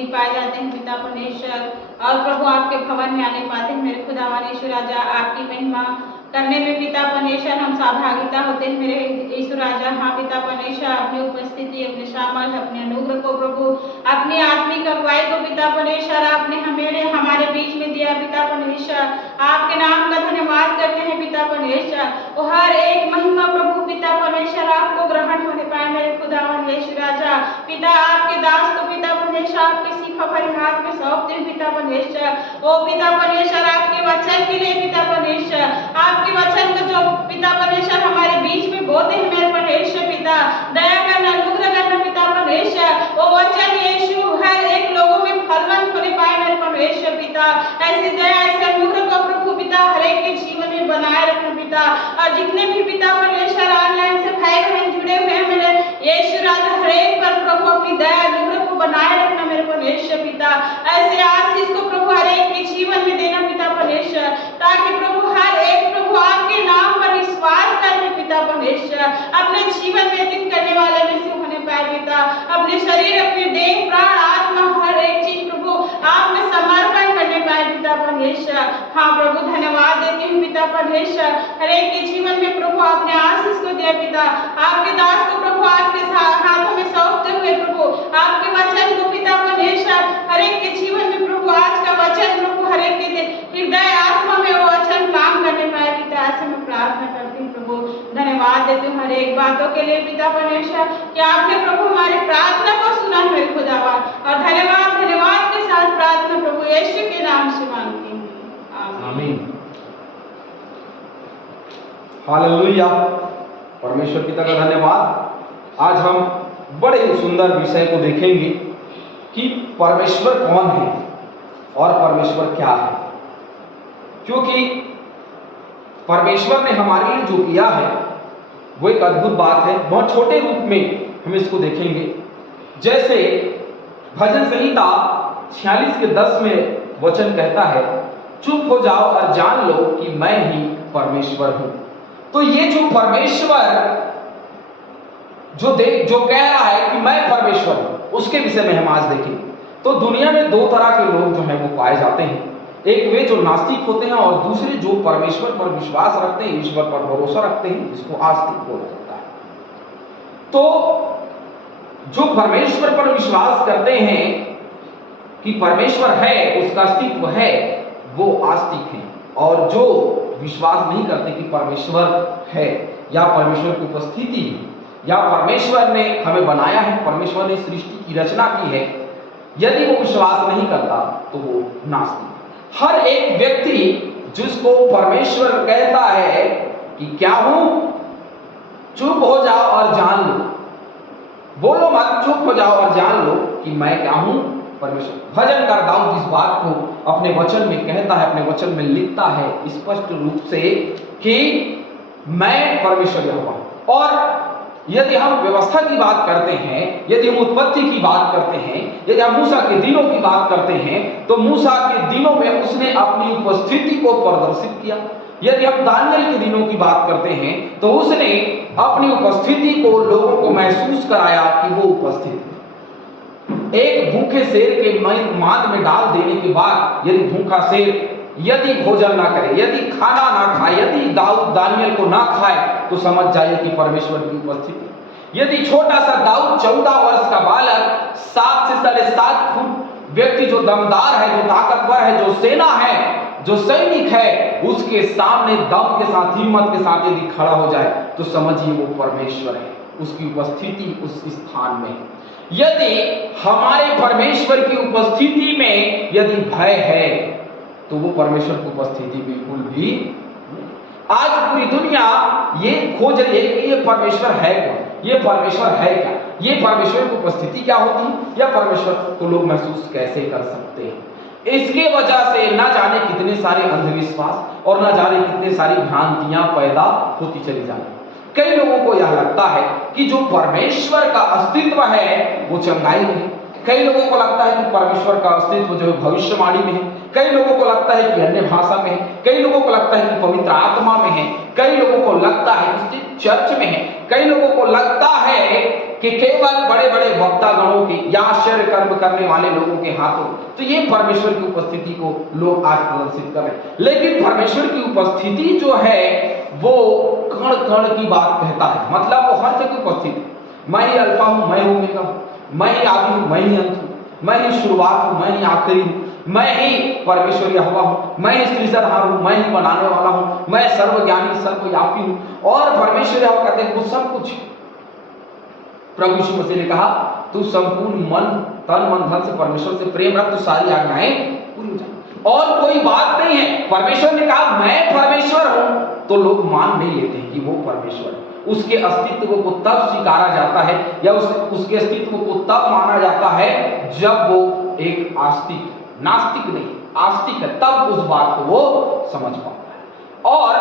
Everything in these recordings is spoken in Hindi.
नहीं पाए जाते हैं पिता परमेश्वर, और प्रभु आपके भवन में आने पाते हैं मेरे खुदावन यीशु राजा। आपकी महिमा करने में पिता परमेश्वर हम सहभागिता होते हैं मेरे यीशु राजा। हाँ पिता परमेश्वर, अपनी उपस्थिति, अपने सामर्थ, अपने अनुग्रह को प्रभु, अपनी आत्मिक अगुवाई को पिता परमेश्वर आपने हमारे बीच में दिया पिता परमेश्वर। आपके नाम का धन्यवाद करते हैं पिता परमेश्वर। वो हर एक महिमा प्रभु पिता परमेश्वर आपको ग्रहण होने पाए मेरे खुदावन यीशु राजा। पिता आपके दास को पिता परमेश्वर आपके सीखा भरे हाथ में सौंपते हैं पिता परमेश्वर। ओ पिता परमेश्वर, आपके वचन के लिए पिता परमेश्वर, आपके वचन को जो पिता परमेश्वर हमारे बीच में बोते हैं मेरे परमेश्वर पिता, दया करना, अनुग्रह करना पिता परमेश्वर। वो वचन यीशु हर एक लोगों में फलवंत होने पाए मेरे परमेश्वर पिता। ऐसी दया, ऐसे अनुग्रह को प्रभु पिता हर एक के जीवन में बनाए रखना पिता। और जितने भी पिता परमेश्वर ऑनलाइन से भाई बहन जुड़े हुए हैं मेरे यीशु राजा, हर एक पर प्रभु अपनी दया अनुग्रह को बनाए रखना मेरे परमेश्वर पिता। ऐसे आशीष को प्रभु हर एक के जीवन में देना पिता परमेश्वर, ताकि प्रभु हर एक प्रभु आपके नाम पर विश्वास करने पिता परमेश्वर अपने जीवन व्यतीत करने वाले में से होने पाए पिता। अपने शरीर, अपने देह, प्राण, आत्मा, हर एक चीज प्रभु आप में समर्पण करने पाए पिता परमेश्वर। हाँ प्रभु, धन्यवाद देते हैं पिता परमेश्वर। हर एक के जीवन में प्रभु आपने आशीष को दिया पिता। आपके दास को प्रभु आपके हाथों में सौंपते हुए प्रभु आपके वचन को पिता परमेश्वर हर एक के जीवन में प्रभु आज का वचन प्रभु हर एक के हृदय आत्मा में वो वचन काम करने पाए पिता। ऐसे मैं प्रार्थना करती हूँ प्रभु, धन्यवाद देती हूँ हर एक बातों के लिए पिता परमेश्वर कि आपने प्रभु हमारी प्रार्थना को सुना मेरे खुदावा। और धन्यवाद धन्यवाद के साथ प्रार्थना प्रभु यीशु के नाम से मांगती हूँ, आमीन। हालेलुया, परमेश्वर पिता का धन्यवाद। आज हम बड़े ही सुंदर विषय को देखेंगे कि परमेश्वर कौन है और परमेश्वर क्या है। क्योंकि परमेश्वर ने हमारे लिए जो किया है वो एक अद्भुत बात है। बहुत छोटे रूप में हम इसको देखेंगे। जैसे भजन संहिता 46:10 में वचन कहता है, चुप हो जाओ और जान लो कि मैं ही परमेश्वर हूं। तो ये जो परमेश्वर जो कह रहा है कि मैं परमेश्वर हूं, उसके विषय में हम आज देखेंगे। तो दुनिया में दो तरह के लोग जो हैं वो पाए जाते हैं। एक वे जो नास्तिक होते हैं और दूसरे जो परमेश्वर पर विश्वास रखते हैं, ईश्वर पर भरोसा रखते हैं, जिसको आस्तिक बोला जाता है। तो जो परमेश्वर पर विश्वास करते हैं कि परमेश्वर है, उसका अस्तित्व है, वो आस्तिक हैं। और जो विश्वास नहीं करते कि परमेश्वर है या परमेश्वर की उपस्थिति है या परमेश्वर ने हमें बनाया है, परमेश्वर ने सृष्टि की रचना की है, यदि वो विश्वास नहीं करता तो वो नास्तिक। हर एक व्यक्ति जिसको परमेश्वर कहता है कि क्या हूं, चुप हो जाओ और जान लो, बोलो मत, चुप हो जाओ और जान लो कि मैं क्या हूं, परमेश्वर। भजनकार दाऊद इस बात को अपने वचन में कहता है, अपने वचन में लिखता है स्पष्ट रूप से कि मैं परमेश्वर यहोवा हूं। और यदि हम व्यवस्था की बात करते हैं, यदि हम उत्पत्ति की बात करते हैं, यदि हम मूसा के दिनों की बात करते हैं, तो मूसा के दिनों में उसने अपनी उपस्थिति को प्रदर्शित किया। यदि हम दानियल के दिनों की बात करते हैं तो उसने अपनी उपस्थिति को लोगों को महसूस कराया कि वो उपस्थित है। एक भूखे शेर के मांद में डाल देने के बाद यदि भूखा शेर यदि भोजन ना करे, यदि खाना ना खाए, यदि दानियल को ना खाए, तो समझ जाइए कि परमेश्वर की उपस्थिति। यदि छोटा सा दाऊद 14 वर्ष का बालक 7 से 7.5 फुट व्यक्ति जो दमदार है, जो ताकतवर है, जो सेना है, जो सैनिक है, उसके सामने दम के साथ, हिम्मत के साथ यदि खड़ा हो जाए तो समझिए वो परमेश्वर है, उसकी उपस्थिति उस स्थान में। यदि हमारे परमेश्वर की उपस्थिति में यदि भय है तो वो परमेश्वर की उपस्थिति बिल्कुल भी। आज पूरी दुनिया ये खोज रही है कि ये परमेश्वर है कौन, ये परमेश्वर है क्या, ये परमेश्वर की उपस्थिति क्या होती है, या परमेश्वर को लोग महसूस कैसे कर सकते हैं। इसके वजह से ना जाने कितने सारे अंधविश्वास और ना जाने कितने सारी भ्रांतियां पैदा होती चली जाती। कई लोगों को यह लगता है कि जो परमेश्वर का अस्तित्व है वो चंगाई में है। कई लोगों को लगता है कि परमेश्वर का अस्तित्व जो है भविष्यवाणी में है। कई लोगों को लगता है कि अन्य भाषा में है। कई लोगों को लगता है कि पवित्र आत्मा में है। कई लोगों को लगता है कि चर्च में है। कई लोगों को लगता है कि केवल बड़े बड़े वक्ता गणों के या आश्चर्य कर्म करने वाले लोगों के हाथों, तो ये परमेश्वर की उपस्थिति को लोग आज प्रदर्शित कर रहे हैं। लेकिन परमेश्वर की उपस्थिति जो है वो कण कण की बात कहता है, मतलब वो हर जगह उपस्थित है। मैं ही अल्फा हूं, मैं ओमेगा हूं, मैं ही आदि हूं, मैं ही अंत हूं, मैं ही शुरुआत हूं, मैं ही आखिरी हूं, मैं ही परमेश्वर यहोवा हूं, मैं ही सृजनहार हूं, मैं ही बनाने वाला हूं, मैं सर्वज्ञानी सर्वव्यापी हूं। और परमेश्वर यहोवा कहते हैं वो सब कुछ। प्रभु यीशु मसीह ने कहा तू संपूर्ण मन तन मन धन से परमेश्वर से प्रेम रख, तो सारी आज्ञाएं पूरी हो जाएंगी। और कोई बात नहीं है, परमेश्वर ने कहा मैं परमेश्वर हूं, तो लोग मान नहीं लेते हैं कि वो परमेश्वर है। उसके अस्तित्व को तब स्वीकारा जाता है या उसके अस्तित्व को तब माना जाता है जब वो एक आस्तिक, नास्तिक नहीं आस्तिक है, तब उस बात को वो समझ पाता है। और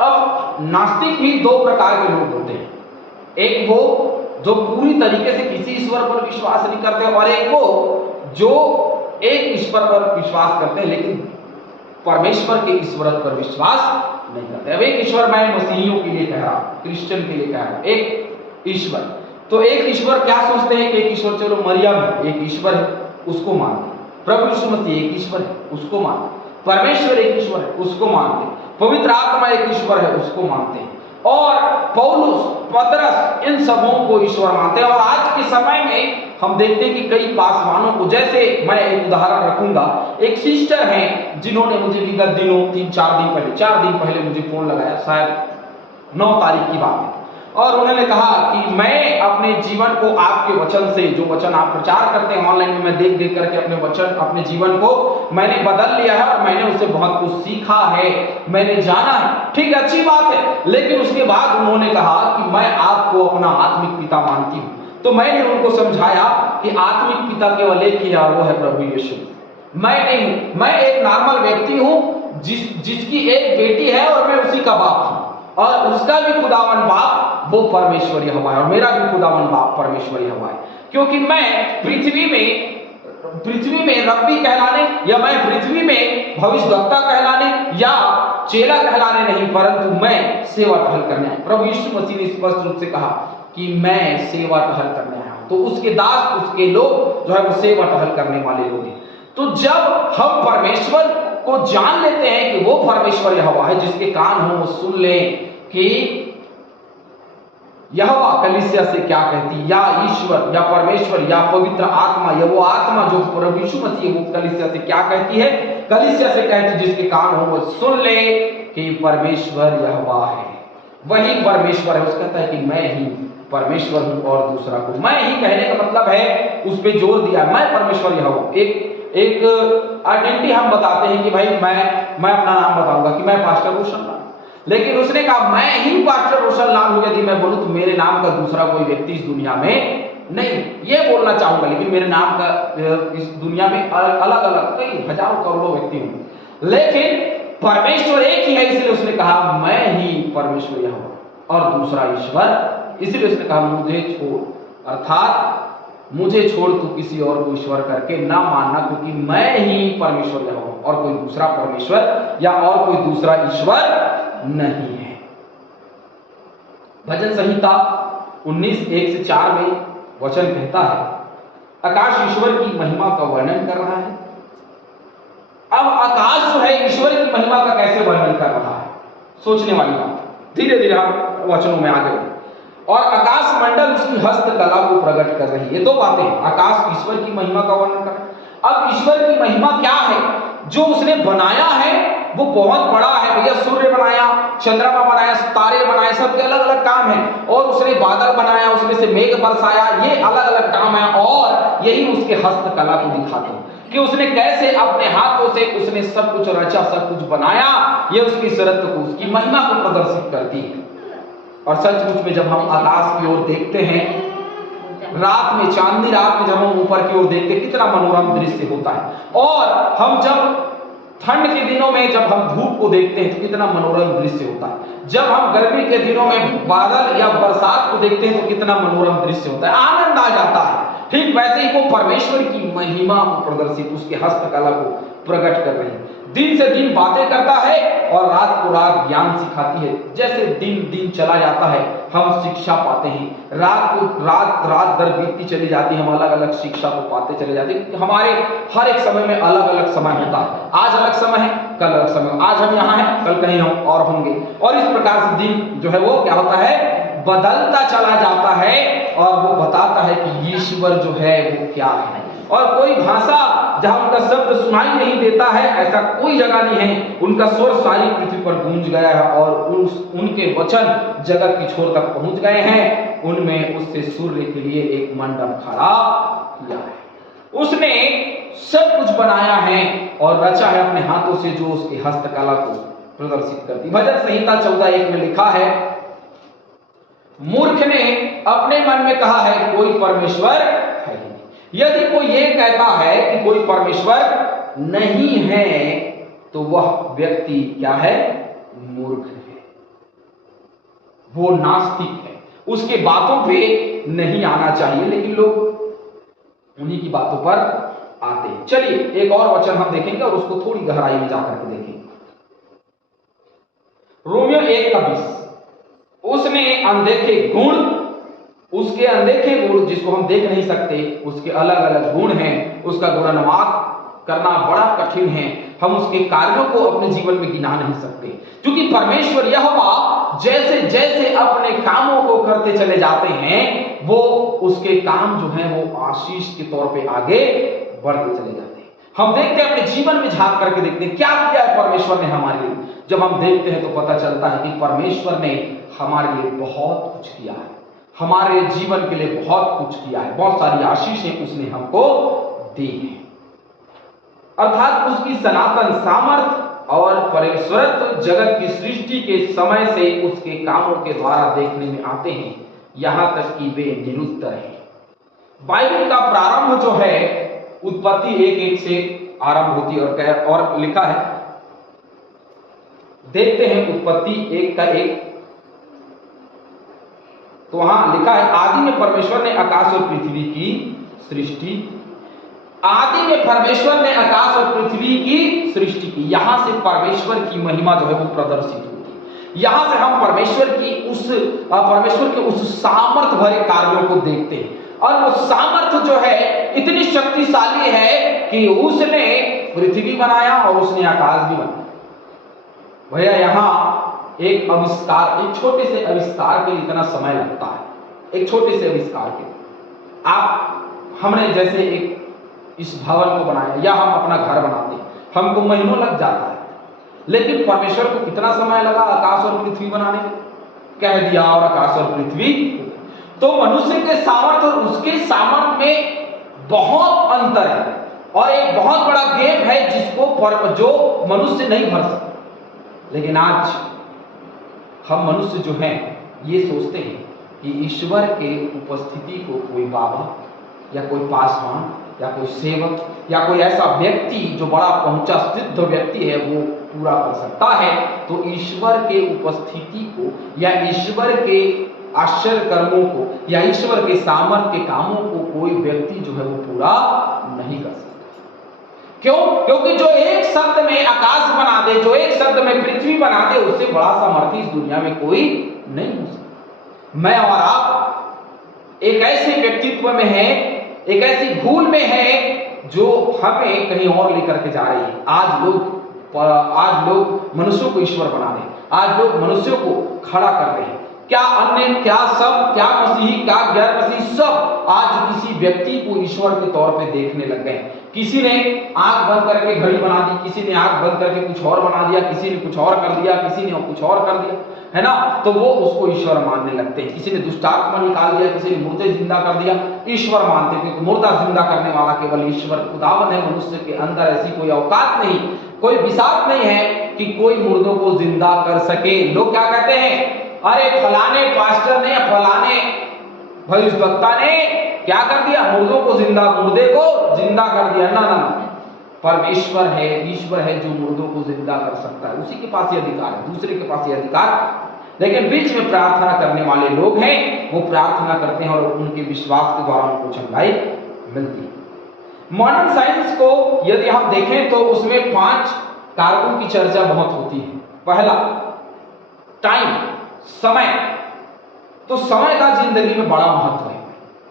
अब नास्तिक भी दो प्रकार के लोग होते हैं, एक वो जो पूरी तरीके से किसी ईश्वर पर विश्वास नहीं करते, और एक वो जो एक ईश्वर पर विश्वास करते हैं लेकिन परमेश्वर के ईश्वर पर विश्वास नहीं करते। अब एक ईश्वर मैं मसीहियों के लिए कह रहा हूं, क्रिश्चियन के लिए कह रहा हूं, एक ईश्वर। तो एक ईश्वर क्या सोचते हैं कि एक ईश्वर, चलो मरियम है एक ईश्वर है, उसको मानते। प्रभु यीशु मसीह एक ईश्वर है, उसको मानते। परमेश्वर एक ईश्वर है, उसको मानते। पवित्र आत्मा एक ईश्वर है, उसको मानते हैं। और पौलुस, पतरस, इन सबों को ईश्वर मानते हैं। और आज के समय में हम देखते हैं कि कई पासवानों को, जैसे मैं एक उदाहरण रखूंगा, एक सिस्टर हैं जिन्होंने मुझे विगत दिनों 4 दिन पहले मुझे फोन लगाया, शायद 9 तारीख की बात है, और उन्होंने कहा कि मैं अपने जीवन को आपके वचन से, जो वचन आप प्रचार करते हैं ऑनलाइन में, मैं देख देख करके अपने वचन, अपने जीवन को मैंने बदल लिया है और मैंने उससे बहुत कुछ सीखा है, मैंने जाना है। ठीक, अच्छी बात है। लेकिन उसके बाद उन्होंने कहा कि मैं आपको अपना आत्मिक पिता मानती हूँ। तो मैंने उनको समझाया कि आत्मिक पिता केवल एक ही है, और वो है प्रभु यीशु। मैं नहीं हूं, मैं एक नॉर्मल व्यक्ति हूं जिसकी एक बेटी है और मैं उसी का बाप हूं, और उसका भी खुदावन बाप वो परमेश्वर यहोवा है, और मेरा भी खुदावन बाप परमेश्वर यहोवा है। क्योंकि मैं पृथ्वी में रब्बी कहलाने, या मैं पृथ्वी में भविष्यवक्ता कहलाने या चेला कहलाने नहीं, परंतु मैं सेवा टहल करने आया। प्रभु यीशु मसीह ने स्पष्ट रूप से कहा कि मैं सेवा टहल करने आया हूं। तो उसके दास, उसके लोग जो है वो सेवा टहल करने वाले लोग हैं। तो जब हम परमेश्वर को जान लेते हैं कि वो परमेश्वर यहोवा है, जिसके कान हो वो सुन लें कि यहोवा कलीसिया से क्या कहती, या ईश्वर या परमेश्वर या पवित्र आत्मा या वो आत्मा जो प्रभु यीशु मसीह वो कलीसिया से क्या कहती है, कलीसिया से कहती, जिसके कान हो वो सुन ले कि परमेश्वर यहोवा है, वही परमेश्वर है। उसका कहता है कि मैं ही परमेश्वर हूं और दूसरा को मैं ही कहने का मतलब है, उस पर जोर दिया, मैं परमेश्वर यहोवा। एक आइडेंटिटी हम बताते हैं कि भाई मैं अपना नाम बताऊंगा कि मैं पास्टर रोशन लाल, लेकिन उसने कहा मैं ही पास्टर रोशन लाल हूं यदि मैं बोलूं तो मेरे नाम का दूसरा कोई व्यक्ति इस दुनिया में नहीं, ये बोलना चाहूंगा, लेकिन मेरे नाम का इस दुनिया में अलग अलग कई हजारों करोड़ों व्यक्ति होंगे, लेकिन परमेश्वर एक ही है। इसलिए उसने कहा मैं ही परमेश्वर यहोवा और दूसरा ईश्वर। इसलिए उसने कहा मुझे छोड़, अर्थात मुझे छोड़ तू किसी और को ईश्वर करके ना मानना, क्योंकि मैं ही परमेश्वर यहोवा और कोई दूसरा परमेश्वर या और कोई दूसरा ईश्वर नहीं है। भजन संहिता 19:1-4 में वचन कहता है, आकाश ईश्वर की महिमा का वर्णन कर रहा है। अब आकाश जो है ईश्वर की महिमा का कैसे वर्णन कर रहा है, सोचने वाली बात। धीरे धीरे हम वचनों में आगे बढ़े। और आकाश मंडल उसकी हस्तकला को प्रकट कर रही है। ये दो बातें, आकाश ईश्वर की महिमा का वर्णन कर रहा है। अब ईश्वर की महिमा क्या है, जो उसने बनाया है वो बहुत बड़ा है। भैया सूर्य बनाया, चंद्रमा बनाया, तारे बनाए, सबके अलग अलग काम है। और उसने बादल बनाया, उसमें से मेघ बरसाया, ये अलग अलग काम है। और यही उसके हस्तकला को दिखाते हैं कि उसने कैसे अपने हाथों से उसने सब कुछ रचा, सब कुछ बनाया। ये उसकी सरत्व को, उसकी महिमा को प्रदर्शित करती है। और सचमुच में जब हम आकाश की ओर देखते हैं, रात में, चांदनी रात में जब हम ऊपर की ओर देखते हैं, कितना मनोरम दृश्य होता है। और हम जब ठंड के दिनों में जब हम धूप को देखते हैं तो कितना मनोरम दृश्य होता है। जब हम गर्मी के दिनों में बादल या बरसात को देखते हैं तो कितना मनोरम दृश्य होता है, आनंद आ जाता है। ठीक वैसे ही वो परमेश्वर की महिमा को प्रदर्शित, उसके हस्तकला को प्रकट कर रही है। दिन से दिन बातें करता है और रात को रात ज्ञान सिखाती है। जैसे दिन दिन चला जाता है हम शिक्षा पाते हैं, रात को रात दर बीतती चली जाती है, हम अलग अलग शिक्षा को पाते चले जाते हैं। हमारे हर एक समय में अलग अलग समय होता है, आज अलग समय है, कल अलग समय, आज हम यहाँ हैं, कल कहीं हम और होंगे। और इस प्रकार से दिन जो है वो क्या होता है, बदलता चला जाता है और वो बताता है कि ईश्वर जो है वो क्या है। और कोई भाषा जहां उनका शब्द सुनाई नहीं देता है, ऐसा कोई जगह नहीं है। उनका स्वर सारी पृथ्वी पर गूंज गया है और उनके वचन जगत की छोर तक पहुंच गए हैं। उनमें उससे सूर्य के लिए एक मंडप खड़ा किया है। उसने सब कुछ बनाया है और रचा है अपने हाथों से, जो उसकी हस्तकला को प्रदर्शित करती। भजन संहिता 14:1 में लिखा है, मूर्ख ने अपने मन में कहा है कोई परमेश्वर है ही। यदि कोई ये कहता है कि कोई परमेश्वर नहीं है तो वह व्यक्ति क्या है, मूर्ख है, वो नास्तिक है। उसके बातों पे नहीं आना चाहिए, लेकिन लोग उन्हीं की बातों पर आते हैं। चलिए एक और वचन हम देखेंगे और उसको थोड़ी गहराई में जाकर के देखेंगे। रोमियो 1:20, उसने अनदेखे गुण, उसके अनदेखे गुण जिसको हम देख नहीं सकते, उसके अलग अलग गुण हैं, उसका गुणानुवाद करना बड़ा कठिन है। हम उसके कार्यों को अपने जीवन में गिना नहीं सकते, क्योंकि परमेश्वर यहोवा जैसे जैसे अपने कामों को करते चले जाते हैं, वो उसके काम जो हैं वो आशीष के तौर पे आगे बढ़ते चले जाते हैं। हम देखते हैं अपने जीवन में झांक करके देखते हैं क्या किया है परमेश्वर ने हमारे लिए। जब हम देखते हैं तो पता चलता है कि परमेश्वर ने हमारे लिए बहुत कुछ किया है, हमारे जीवन के लिए बहुत कुछ किया है, बहुत सारी आशीषें उसने हमको दी है। अर्थात उसकी सनातन सामर्थ्य और परमेश्वरत्व जगत की सृष्टि के समय से उसके कामों के द्वारा देखने में आते हैं, यहां तक कि वे निरुत्तर हैं। बाइबल का प्रारंभ जो है उत्पत्ति 1:1 से आरंभ होती है और लिखा है, देखते हैं उत्पत्ति 1:1, तो वहां लिखा है, आदि में परमेश्वर ने आकाश और पृथ्वी की सृष्टि, आदि में परमेश्वर ने आकाश और पृथ्वी की सृष्टि की। यहां से परमेश्वर की महिमा जो है वो प्रदर्शित होती है। यहां से हम परमेश्वर के उस सामर्थ्य भरे कार्यों को देखते हैं। और वो सामर्थ्य जो है इतनी शक्तिशाली है कि उसने पृथ्वी बनाया और उसने आकाश भी बनाया। भैया यहां एक आविष्कार, एक छोटे से आविष्कार के लिए इतना समय लगता है। एक छोटे से आविष्कार के हमने जैसे एक इस भवन को बनाया या हम अपना घर बनाते हैं, हमको महीनों लग जाता है, लेकिन परमेश्वर को कितना समय लगा आकाश और पृथ्वी बनाने में? कह दिया और आकाश और पृथ्वी। तो मनुष्य के सामर्थ्य और उसके सामर्थ्य में बहुत अंतर है और एक बहुत बड़ा गैप है जो मनुष्य नहीं भर सकता। लेकिन आज हम मनुष्य जो हैं ये सोचते हैं कि ईश्वर के उपस्थिति को कोई बाबा या कोई पासवान या कोई सेवक या कोई ऐसा व्यक्ति जो बड़ा पहुंचा सिद्ध व्यक्ति है वो पूरा कर सकता है। तो ईश्वर के उपस्थिति को या ईश्वर के आश्चर्य कर्मों को या ईश्वर के सामर्थ्य के कामों को कोई व्यक्ति जो है वो पूरा नहीं कर सकता। क्यों? क्योंकि जो एक शब्द में आकाश बना दे, जो एक शब्द में पृथ्वी बना दे, उससे बड़ा सामर्थ्य इस दुनिया में कोई नहीं हो सकता। मैं और आप एक ऐसे व्यक्तित्व में है, एक ऐसी भूल में है जो हमें कहीं और लेकर के जा रही है। आज लोग मनुष्यों को ईश्वर बना रहे हैं, आज लोग मनुष्यों को खड़ा कर रहे हैं। क्या अन्य, क्या सब, क्या मसीही, क्या गैर मसीही, सब आज किसी व्यक्ति को ईश्वर के तौर पे देखने लग गए हैं। किसी ने आंख बंद करके घड़ी बना दी, किसी ने आंख बंद करके कुछ और बना दिया, किसी ने कुछ और कर दिया, किसी ने कुछ और कर दिया, है ना? तो वो उसको ईश्वर मानने लगते हैं। किसी ने दुष्टात्मा निकाल दिया, किसी ने मुर्दे जिंदा कर दिया, ईश्वर मानते हैं क्योंकि मुर्दा जिंदा करने वाला केवल ईश्वर खुदावन है। मनुष्य के अंदर ऐसी कोई औकात नहीं, कोई विसात नहीं है कि कोई मुर्दों को जिंदा कर सके। लोग क्या कहते हैं, अरे फलाने पास्टर ने, फलाने भविष्यवक्ता ने क्या कर दिया, मुर्दों को जिंदा, मुर्दे को जिंदा कर दिया। ना ना ना, परमेश्वर है, ईश्वर है जो मुर्दों को जिंदा कर सकता है। उसी के पास ये अधिकार है, दूसरे के पास ये अधिकार। लेकिन बीच में प्रार्थना करने वाले लोग हैं, वो प्रार्थना करते हैं और उनके विश्वास के द्वारा उनको चंगाई मिलती है। मॉडर्न साइंस को यदि हम देखें तो उसमें 5 कारकों की चर्चा बहुत होती है। पहला, टाइम, समय। तो समय का जिंदगी में बड़ा महत्व है।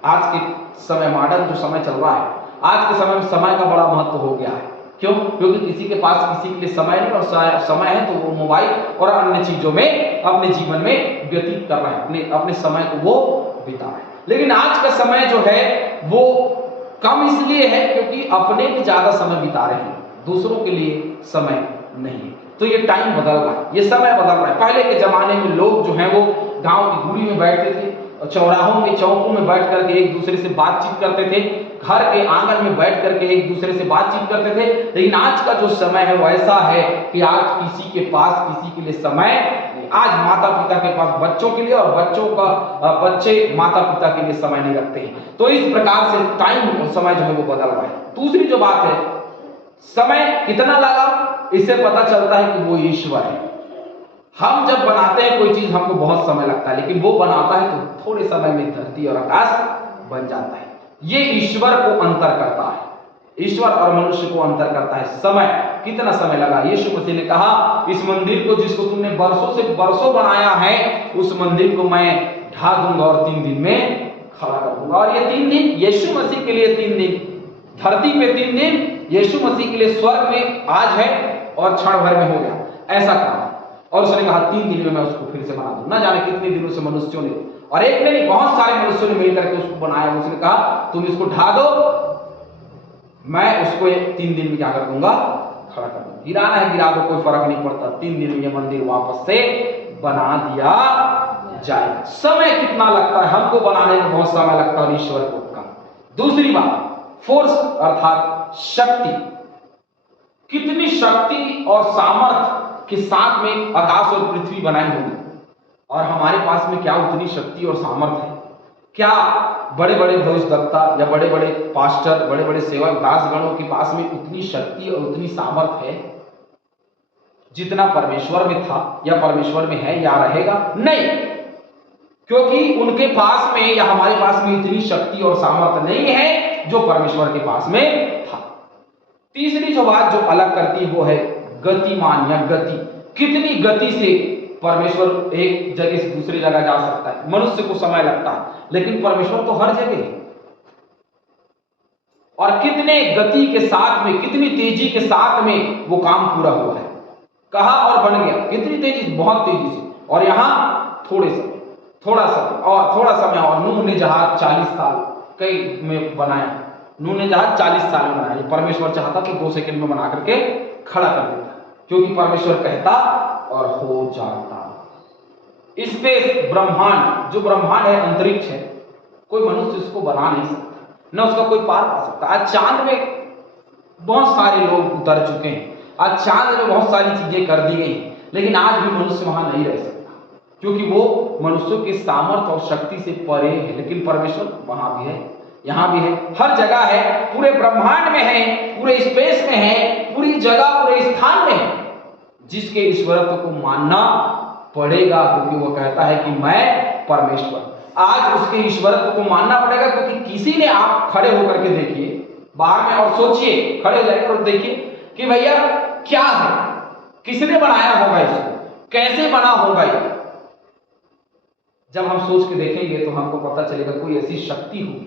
आज के समय, मॉडर्न जो समय चल रहा है, आज के समय में समय का बड़ा महत्व हो गया है। क्यों? क्योंकि किसी के पास किसी के लिए समय नहीं, और समय है तो वो मोबाइल और अन्य चीजों में अपने जीवन में व्यतीत कर रहा है, अपने समय को वो बिता रहा है। लेकिन आज का समय जो है वो कम इसलिए है क्योंकि अपने भी ज्यादा समय बिता रहे हैं, दूसरों के लिए समय नहीं है। तो ये टाइम बदल रहा है, ये समय बदल रहा है। पहले के जमाने में लोग जो हैं वो गांव की गुड़ी में बैठते थे, चौराहों के चौकों में बैठ करके एक दूसरे से बातचीत करते थे, घर के आंगन में बैठ करके एक दूसरे से बातचीत करते थे। लेकिन आज का जो समय है वो ऐसा है कि आज किसी के पास किसी के लिए समय नहीं। आज माता पिता के पास बच्चों के लिए, और बच्चे माता पिता के लिए समय नहीं रखते हैं। तो इस प्रकार से टाइम और समय जो है वो बदल रहा है। दूसरी जो बात है, समय कितना लगा इससे पता चलता है कि वो ईश्वर है। हम जब बनाते हैं कोई चीज हमको बहुत समय लगता है, लेकिन वो बनाता है तो थोड़े समय में धरती और आकाश बन जाता है। ये ईश्वर को अंतर करता है, ईश्वर और मनुष्य को अंतर करता है। समय, कितना समय लगा? यीशु मसीह ने कहा, इस मंदिर को जिसको तुमने बरसों से बरसों बनाया है, उस मंदिर को मैं ढा दूंगा और 3 दिन में खड़ा कर दूंगा। और ये 3 दिन यीशु मसीह के लिए 3 दिन, धरती पे 3 दिन, यीशु मसीह के लिए स्वर्ग में आज है और क्षण भर में हो गया, ऐसा कहा। और उसने कहा 3 दिन में मैं उसको फिर से बना दूं। ना जाने कितने दिनों से मनुष्यों ने, और एक नहीं बहुत सारे मनुष्यों ने मिलकर के उसको बनाया। उसने कहा तुम इसको ढा दो, मैं उसको 3 दिन में क्या कर दूंगा? खड़ा कर दूंगा। गिराना है गिरा दो, कोई फर्क नहीं पड़ता, 3 दिन में ये मंदिर वापस से बना दिया जाएगा। समय कितना लगता है? हमको बनाने में बहुत समय लगता है और ईश्वर को कम। दूसरी बात, फोर्स अर्थात शक्ति। कितनी शक्ति और सामर्थ्य के साथ में आकाश और पृथ्वी बनाई होगी, और हमारे पास में क्या उतनी शक्ति और सामर्थ्य है? क्या बड़े बड़े भविष्यवक्ता या बड़े बड़े पास्टर, बड़े बड़े सेवक दासगणों के पास में उतनी शक्ति और उतनी सामर्थ्य है जितना परमेश्वर में था या परमेश्वर में है या रहेगा? नहीं, क्योंकि उनके पास में या हमारे पास में इतनी शक्ति और सामर्थ्य नहीं है जो परमेश्वर के पास में था। तीसरी जो बात जो अलग करती है वो है गतिमान या गति। कितनी गति से परमेश्वर एक जगह से दूसरी जगह जा सकता है। मनुष्य को समय लगता है, लेकिन परमेश्वर तो हर जगह है। और कितने गति के साथ में, कितनी तेजी के साथ में वो काम पूरा हुआ है। कहा और बन गया, कितनी तेजी, बहुत तेजी से। और यहां थोड़ा समय। और नूह ने जहाज 40 साल कई में बनाया। नूह ने जहाज 40 साल में बनाया। परमेश्वर चाहता तो 2 सेकंड में बना करके खड़ा कर देता, क्योंकि परमेश्वर कहता और हो जाता। स्पेस, ब्रह्मांड, जो ब्रह्मांड है, अंतरिक्ष है, कोई मनुष्य उसको बना नहीं सकता, न उसका कोई पार पा सकता। आज चांद में बहुत सारे लोग उतर चुके हैं, आज चांद में बहुत सारी चीजें कर दी गई, लेकिन आज भी मनुष्य वहां नहीं रह सकता, क्योंकि वो मनुष्यों के सामर्थ्य और शक्ति से परे है। लेकिन परमेश्वर वहां भी है, यहां भी है, हर जगह है, पूरे ब्रह्मांड में है, पूरे स्पेस में है, पूरी जगह, पूरे स्थान में है, जिसके ईश्वरत्व को मानना पड़ेगा, क्योंकि वो कहता है कि मैं परमेश्वर। आज उसके ईश्वरत्व को मानना पड़ेगा, क्योंकि किसी ने, आप खड़े होकर के देखिए बाहर में और सोचिए, खड़े हो जाकर और देखिए कि भैया क्या है, किसने बनाया होगा इसको, कैसे बना होगा ये। जब हम सोच के देखेंगे तो हमको पता चलेगा कोई ऐसी शक्ति होगी,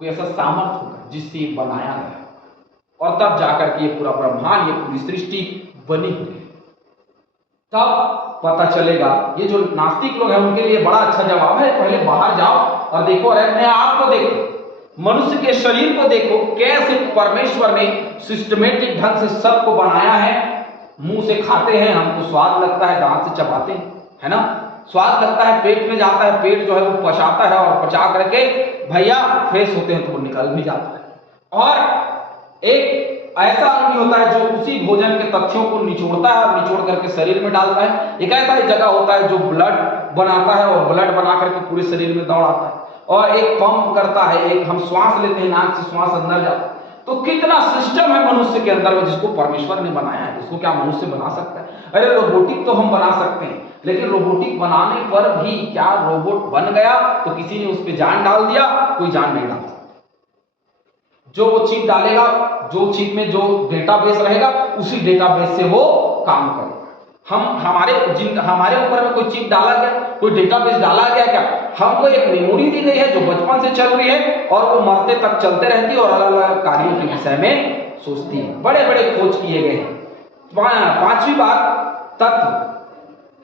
कोई ऐसा सामर्थ्य होगा जिससे ये बनाया गया, और तब जाकर के ये पूरा ब्रह्मांड, ये पूरी सृष्टि बनी हुई है। तब पता चलेगा। ये जो नास्तिक लोग हैं उनके लिए बड़ा अच्छा जवाब है, पहले बाहर जाओ और देखो, और अपने आप को देखो, मनुष्य के शरीर को देखो, कैसे परमेश्वर ने सिस्टमेटिक ढंग से सबको बनाया है। मुंह से खाते हैं, हमको स्वाद लगता है, दांत से चबाते हैं, है ना, स्वाद लगता है, पेट में जाता है, पेट जो है वो पचाता है, और पचा करके भैया फ्रेश होते हैं तो वो निकल भी जाता है। और एक ऐसा अंग होता है जो उसी भोजन के तथ्यों को निचोड़ता है और निचोड़ करके शरीर में डालता है। एक ऐसा जगह होता है जो ब्लड बनाता है और ब्लड बना करके पूरे शरीर में दौड़ाता है, और एक पंप करता है, एक हम श्वास लेते हैं, नाक से श्वास अंदर जाता है। तो कितना सिस्टम है मनुष्य के अंदर में, जिसको परमेश्वर ने बनाया है, इसको क्या मनुष्य बना सकता है? अरे रोबोटिक तो हम बना सकते हैं, लेकिन रोबोटिक बनाने पर भी क्या रोबोट बन गया तो किसी ने उस पर जान डाल दिया? कोई जान नहीं डाल सकता। जो वो चिप डालेगा, जो चिप में जो डेटाबेस रहेगा उसी डेटाबेस से वो काम करेगा। हमारे ऊपर में कोई चिप डाला गया, कोई डेटाबेस डाला गया क्या? हमको एक मेमोरी दी गई है जो बचपन से चल रही है और वो मरते तक चलते रहती है और अलग अलग कार्यों के विषय में सोचती है। बड़े बड़े खोज किए गए हैं। पांचवी बात, तत्व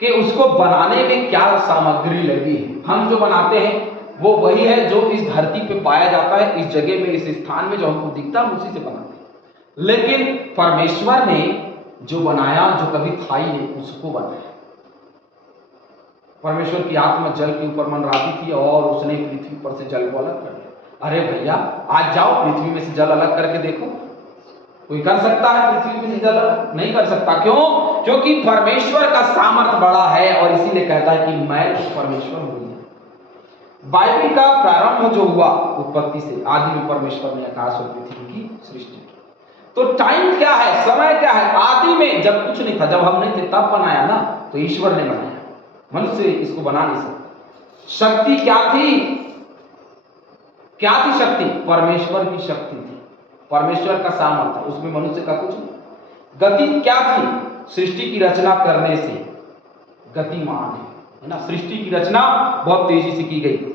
कि उसको बनाने में क्या सामग्री लगी है। हम जो बनाते हैं वो वही है जो इस धरती पे पाया जाता है, इस जगह में, इस स्थान में जो हमको दिखता है उसी से बनाते हैं। लेकिन परमेश्वर ने जो बनाया, जो कभी था ही नहीं, उसको बनाया। परमेश्वर की आत्मा जल के ऊपर मंडराती थी और उसने पृथ्वी पर से जल को अलग कर दिया। अरे भैया, आज जाओ पृथ्वी में से जल अलग करके देखो। कोई कर सकता है पृथ्वी में से जल अलग? नहीं कर सकता। क्यों? क्योंकि परमेश्वर का सामर्थ्य बड़ा है और इसीलिए कहता है कि मैं तो परमेश्वर हूं। बाइबल का प्रारंभ जो हुआ उत्पत्ति से, आदि में परमेश्वर ने आकाश और पृथ्वी की सृष्टि की। तो टाइम क्या है, समय क्या है? आदि में जब कुछ नहीं था, जब हम नहीं थे तब बनाया ना, तो ईश्वर ने बनाया। मनुष्य इसको बना नहीं सकता। शक्ति क्या थी? क्या थी शक्ति? परमेश्वर की शक्ति थी, परमेश्वर का सामर्थ्य, उसमें मनुष्य का कुछ नहीं। गति क्या थी? सृष्टि की रचना करने से गतिमान है ना, सृष्टि की रचना बहुत तेजी से की गई।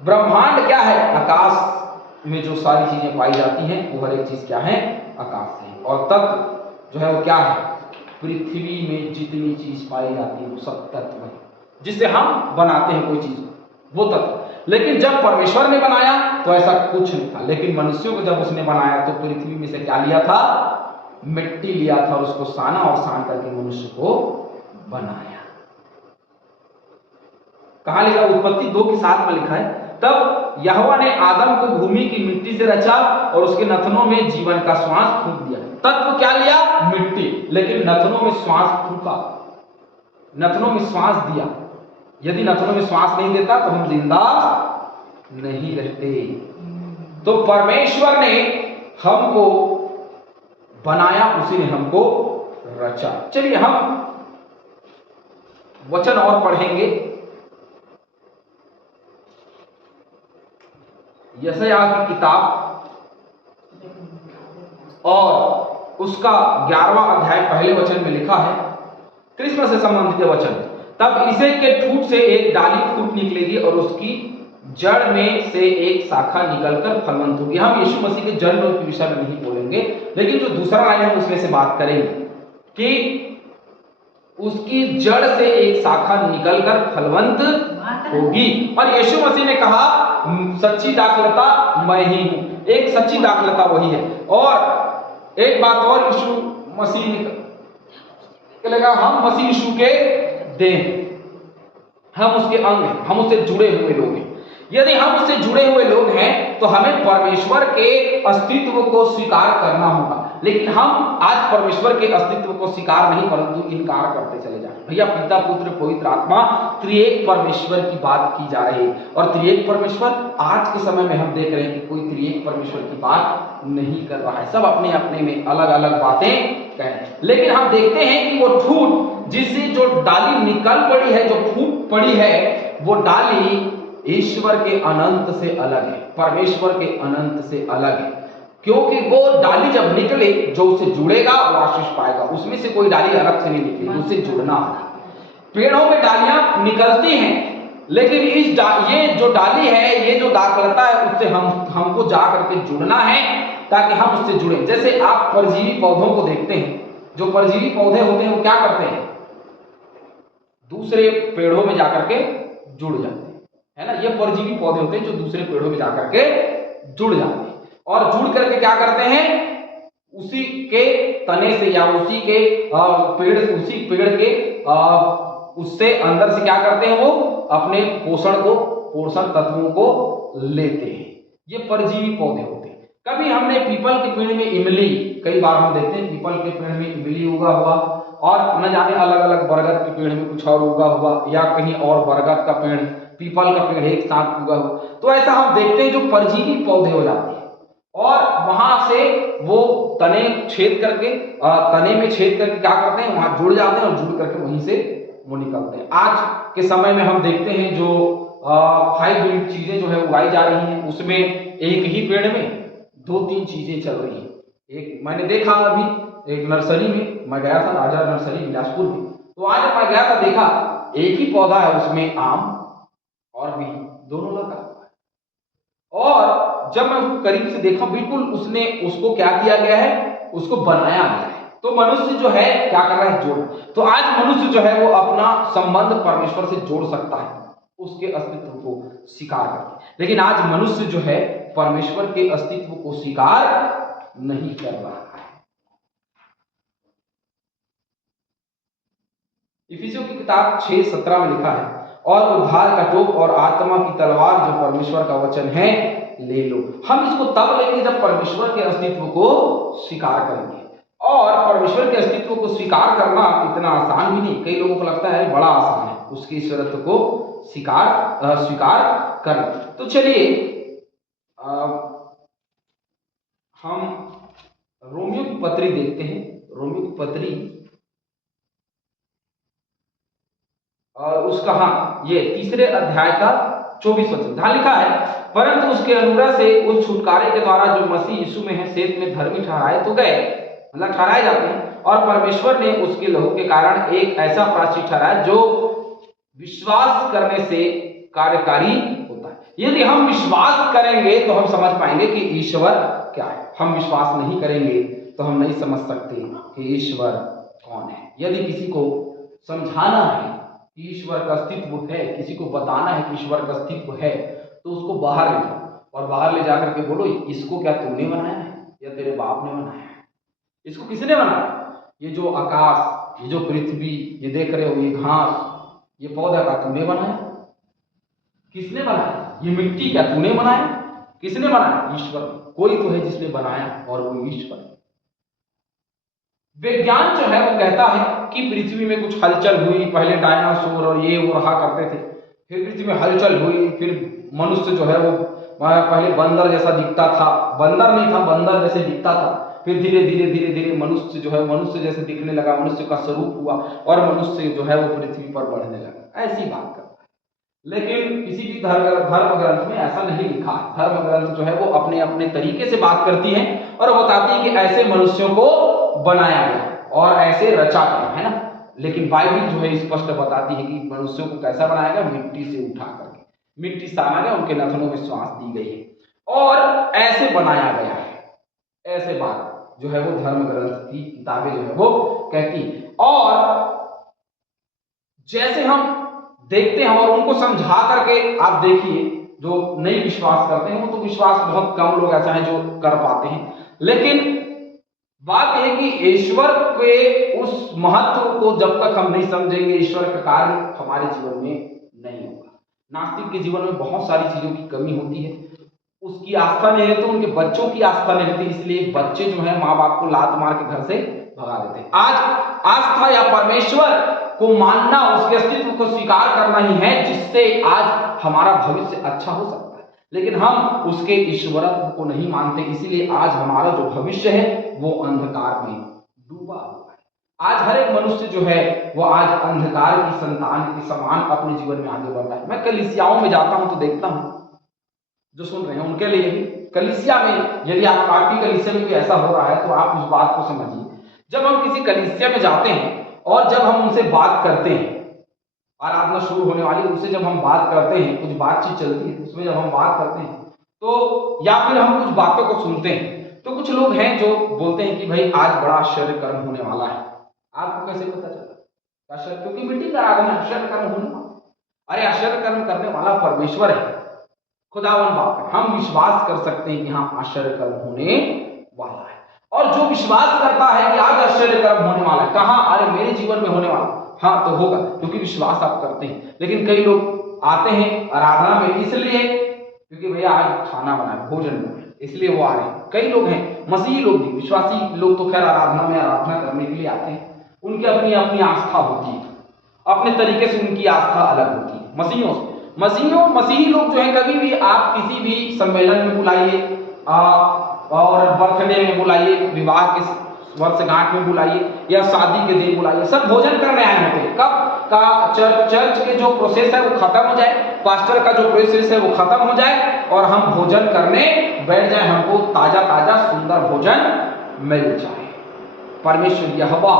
ब्रह्मांड क्या है? आकाश में जो सारी चीजें पाई जाती हैं वो हर एक चीज क्या है? आकाश से। और तत्व जो है वो क्या है? पृथ्वी में जितनी चीज पाई जाती है वो सब तत्व है, जिससे हम बनाते हैं कोई चीज, वो तत्व। लेकिन जब परमेश्वर ने बनाया तो ऐसा कुछ नहीं था। लेकिन मनुष्यों को जब उसने बनाया तो पृथ्वी में से क्या लिया था? मिट्टी लिया था और उसको साना और सान करके मनुष्य को बनाया। कहां लिखा? उत्पत्ति 2 के 7 में लिखा है, तब यहोवा ने आदम को भूमि की मिट्टी से रचा और उसके नथनों में जीवन का श्वास फूंक दिया। तत्व क्या लिया? मिट्टी, लेकिन नथनों में श्वास फूंका, नथनों में श्वास दिया। यदि नथनों में श्वास नहीं देता तो हम जिंदा नहीं रहते। तो परमेश्वर ने हमको बनाया, उसी ने हमको रचा। चलिए हम वचन और पढ़ेंगे। यशायाह की किताब और उसका 11वां अध्याय पहले वचन में लिखा है, क्रिसमस से संबंधित वचन। तब इसे के ठूंठ से एक डाली फूट निकलेगी और उसकी जड़ में से एक शाखा निकलकर फलवंत होगी। हम यीशु मसीह के जन्म के विषय में नहीं बोलेंगे, लेकिन जो दूसरा लाइन है उसमें से बात करेंगे कि उसकी जड़ से एक शाखा निकलकर फलवंत होगी। और यीशु मसीह ने कहा सच्ची दाखलता मैं ही हूं, एक सच्ची दाखलता वही है। और एक बात और यीशु मसीह ने लगा, हम मसीह यीशु के देह, हम उसके अंग हैं, हम उससे जुड़े हुए लोग हैं। यदि हम उससे जुड़े हुए लोग हैं तो हमें परमेश्वर के अस्तित्व को स्वीकार करना होगा। लेकिन हम आज परमेश्वर के अस्तित्व को स्वीकार नहीं परंतु इनकार करते चले जा रहे हैं। भैया, पिता पुत्र पवित्र आत्मा त्रिएक परमेश्वर की बात की जा रही है। और त्रिएक परमेश्वर आज के समय में हम देख रहे हैं कि कोई त्रिएक परमेश्वर की बात नहीं कर रहा है, सब अपने अपने में अलग अलग बातें कहें। लेकिन हम देखते हैं कि वो ठूंठ जिससे जो डाली निकल पड़ी है, जो फूट पड़ी है, वो डाली ईश्वर के अनंत से अलग है, परमेश्वर के अनंत से अलग है। क्योंकि वो डाली जब निकले, जो उससे जुड़ेगा वो आशीष पाएगा। उसमें से कोई डाली अलग से नहीं निकली, उससे जुड़ना है। पेड़ों में डालियां निकलती हैं, लेकिन ये जो डाली है, ये जो दाखलता है, उससे हमको जा करके जुड़ना है ताकि हम उससे जुड़े। जैसे आप परजीवी पौधों को देखते हैं, जो परजीवी पौधे होते हैं वो क्या करते हैं? दूसरे पेड़ों में जाकर के जुड़ जाते हैं, है ना। ये परजीवी पौधे होते हैं जो दूसरे पेड़ों में जाकर के जुड़ जाते हैं और जुड़ करके क्या करते हैं? उसी के तने से या उसी के पेड़ के उससे अंदर से क्या करते हैं? वो अपने पोषण तत्वों को लेते हैं। ये परजीवी पौधे होते हैं। कभी हमने पीपल के पेड़ में इमली, कई बार हम देखते हैं पीपल के पेड़ में इमली उगा हुआ और न जाने अलग अलग बरगद के पेड़ में कुछ और उगा हुआ, या कहीं और बरगद का पेड़, पीपल का पेड़ एक साथ उगा हुआ। तो ऐसा हम देखते हैं जो परजीवी पौधे हो जाते हैं और वहां से वो तने में छेद करके क्या करते हैं? वहां जुड़ जाते हैं और जुड़ करके वहीं से वो निकलते हैं। आज के समय में हम देखते हैं जो हाइब्रिड चीजें जो है उगाई जा रही हैं, उसमें एक ही पेड़ में दो तीन चीजें चल रही हैं। एक मैंने देखा अभी एक नर्सरी में, मैं गया था राजा नर्सरी बिलासपुर में, तो आज जब मैं गया था देखा एक ही पौधा है, उसमें आम और भी दोनों लगा हुआ है। और जब मैं उसको करीब से देखा, बिल्कुल उसने उसको क्या किया गया है, उसको बनाया गया है। तो मनुष्य जो है क्या कर रहा है, जोड़। तो आज मनुष्य जो है वो अपना संबंध परमेश्वर से जोड़ सकता है उसके अस्तित्व को स्वीकार करके, लेकिन आज मनुष्य जो है परमेश्वर के अस्तित्व को स्वीकार नहीं कर रहा है। इफिसियों की किताब 6:17 में लिखा है, और उद्धार का टोप और आत्मा की तलवार जो परमेश्वर का वचन है ले लो। हम इसको तब लेंगे जब परमेश्वर के अस्तित्व को स्वीकार करेंगे। और परमेश्वर के अस्तित्व को स्वीकार करना इतना आसान भी नहीं। कई लोगों को लगता है बड़ा आसान है उसके ईश्वरत्व को स्वीकार करना। तो चलिए हम रोमियो की पत्री देखते हैं। रोमियो की पत्री और उसका ये 3 अध्याय का 24 वचन, जहां लिखा है, परंतु उसके अनुग्रह से उस छुटकारे के द्वारा जो मसीह यीशु में है सेत में धर्मी ठहराए तो गए, मतलब ठहराए जाते हैं, और परमेश्वर ने उसके लहू के कारण एक ऐसा प्रायश्चित ठहराया जो विश्वास करने से कार्यकारी होता है। यदि हम विश्वास करेंगे तो हम समझ पाएंगे कि ईश्वर क्या है। हम विश्वास नहीं करेंगे तो हम नहीं समझ सकते कि ईश्वर कौन है। यदि किसी को समझाना है कि ईश्वर का अस्तित्व है, किसी को बताना है कि ईश्वर का अस्तित्व है, तो उसको बाहर ले जाओ और बाहर ले जाकर के बोलो, इसको क्या तुमने बनाया है या तेरे बाप ने बनाया है? इसको किसने बनाया? ये जो आकाश, ये जो पृथ्वी, ये देख रहे हो, ये घास, ये पौधा का तुमने बनाया? किसने बनाया? ये मिट्टी क्या तूने बनाया? किसने बनाया? ईश्वर। कोई तो है जिसने बनाया और वो ईश्वर। विज्ञान जो है वो कहता है कि पृथ्वी में कुछ हलचल हुई, पहले डायनासोर और ये वो रहा करते थे, फिर पृथ्वी में हलचल हुई, फिर मनुष्य जो है वो पहले बंदर जैसा दिखता था, बंदर नहीं था, बंदर जैसे दिखता था, फिर धीरे धीरे धीरे धीरे मनुष्य जो है मनुष्य जैसे दिखने लगा, मनुष्य का स्वरूप हुआ और मनुष्य जो है वो पृथ्वी पर बढ़ने लगा। ऐसी बात करता है, लेकिन किसी भी धर्म ग्रंथ में ऐसा नहीं लिखा। धर्म ग्रंथ जो है वो अपने अपने तरीके से बात करती है और बताती है कि ऐसे मनुष्यों को बनाया गया और ऐसे रचा गया, है ना। लेकिन बाइबल जो है स्पष्ट बताती है कि मनुष्यों को कैसा बनाया गया, मिट्टी से उठा करके, मिट्टी साना गया, उनके नथनों में श्वास दी गई है और ऐसे बनाया गया है। ऐसे बात जो है वो धर्म ग्रंथ की किताबें जो है वो कहती है। और जैसे हम देखते हैं और उनको समझा करके आप देखिए, जो नहीं विश्वास करते हैं वो तो विश्वास बहुत कम लोग ऐसा है जो कर पाते हैं, लेकिन बात यह है कि ईश्वर के उस महत्व को जब तक हम नहीं समझेंगे, ईश्वर का कार्य हमारे जीवन में नहीं होगा। नास्तिक के जीवन में बहुत सारी चीजों की कमी होती है, उसकी आस्था नहीं रहती, उनके बच्चों की आस्था नहीं रहती, इसलिए बच्चे जो है माँ बाप को लात मार के घर से भगा देते हैं। आज आस्था या परमेश्वर को मानना, उसके अस्तित्व को स्वीकार करना ही है जिससे आज हमारा भविष्य अच्छा हो सकता है, लेकिन हम उसके ईश्वरत्व को नहीं मानते, इसीलिए आज हमारा जो भविष्य है वो अंधकार में डूबा हुआ है। आज हर एक मनुष्य जो है वो आज अंधकार की संतान के समान अपने जीवन में आगे बढ़ रहा है। मैं कलीसियाओं में जाता हूं तो देखता हूं, जो सुन रहे हैं उनके लिए भी, कलीसिया में यदि आपकी कलीसिया में भी ऐसा हो रहा है तो आप उस बात को समझिए। जब हम किसी कलीसिया में जाते हैं और जब हम उनसे बात करते हैं, आराधना शुरू होने वाली, उनसे जब हम बात करते हैं, कुछ बातचीत चलती है, उसमें जब हम बात करते हैं तो या फिर हम कुछ बातों को सुनते हैं, तो कुछ लोग हैं जो बोलते हैं कि भाई आज बड़ा आश्चर्य कर्म होने वाला है। आपको कैसे पता चला? आश्चर्य, क्योंकि मीटिंग आराधना आश्चर्य कर्म होने वाला। अरे आश्चर्य कर्म करने वाला परमेश्वर है, खुदावन बाप है। हम विश्वास कर सकते हैं कि हाँ आश्चर्य कर्म होने वाला है, और जो विश्वास करता है कि आज आश्चर्य कर्म होने वाला है, कहाँ? अरे मेरे जीवन में होने वाला, हाँ तो होगा, क्योंकि विश्वास आप करते हैं। लेकिन कई लोग आते हैं आराधना में इसलिए क्योंकि भैया आज खाना बना है, भोजन बना है, इसलिए वो आ रहे हैं। कई लोग हैं, मसीही लोग भी, विश्वासी लोग तो खैर आराधना में आराधना करने के लिए आते हैं, उनकी अपनी अपनी आस्था होती है, अपने तरीके से उनकी आस्था अलग होती है। मसीही लोग जो है, कभी भी आप किसी भी सम्मेलन में बुलाइए और बर्थडे में बुलाइए, विवाह के वर्षगांठ में बुलाइए या शादी के दिन बुलाइए, सब भोजन करने आए होते हैं। कब? का चर्च के जो प्रोसेस है वो खत्म हो जाए, पास्टर का जो प्रोसेस है वो खत्म हो जाए और हम भोजन करने बैठ जाए, हमको ताजा ताजा सुंदर भोजन मिल जाए। परमेश्वर यहोवा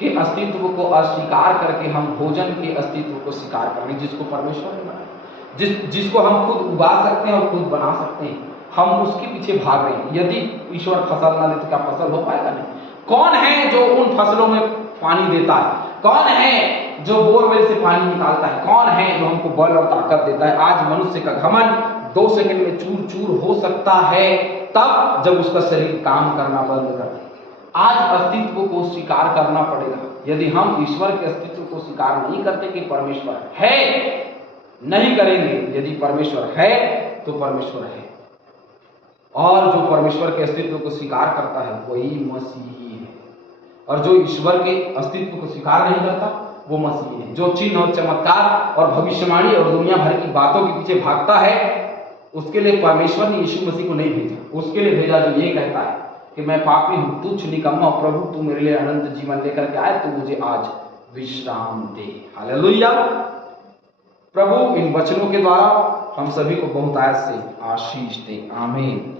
के अस्तित्व को अस्वीकार करके हम भोजन के अस्तित्व को स्वीकार कर रहे हैं, जिसको परमेश्वर ने बनाया, जिसको हम खुद उगा सकते हैं और खुद बना सकते हैं, हम उसके पीछे भाग रहे हैं। यदि ईश्वर फसल ना दे तो क्या फसल हो पाएगा? नहीं। कौन है जो उन फसलों में पानी देता है? कौन है जो बोरवेल से पानी निकालता है? कौन है जो हमको बल और ताकत देता है? आज मनुष्य का घमंड 2 सेकंड में चूर चूर हो सकता है तब जब उसका शरीर काम करना बंद कर दे। आज अस्तित्व को स्वीकार करना पड़ेगा। यदि हम ईश्वर के अस्तित्व को स्वीकार नहीं करते कि परमेश्वर है, नहीं करेंगे। यदि परमेश्वर है तो परमेश्वर है, और जो परमेश्वर के अस्तित्व को स्वीकार करता है वही मसीही है, और जो ईश्वर के अस्तित्व को स्वीकार नहीं करता वो मसीही है। जो चिन्ह और चमत्कार और भविष्यवाणी और दुनिया भर की बातों के पीछे भागता है, उसके लिए परमेश्वर ने यीशु मसीह को नहीं भेजा। उसके लिए भेजा जो ये कहता है कि मैं पापी हूं, तुच्छ निकम्मा, प्रभु तू मेरे लिए अनंत जीवन लेकर के आए, तू मुझे आज विश्राम दे। हालेलुया। प्रभु इन वचनों के द्वारा हम सभी को बहुतायत से आशीष दे। आमीन।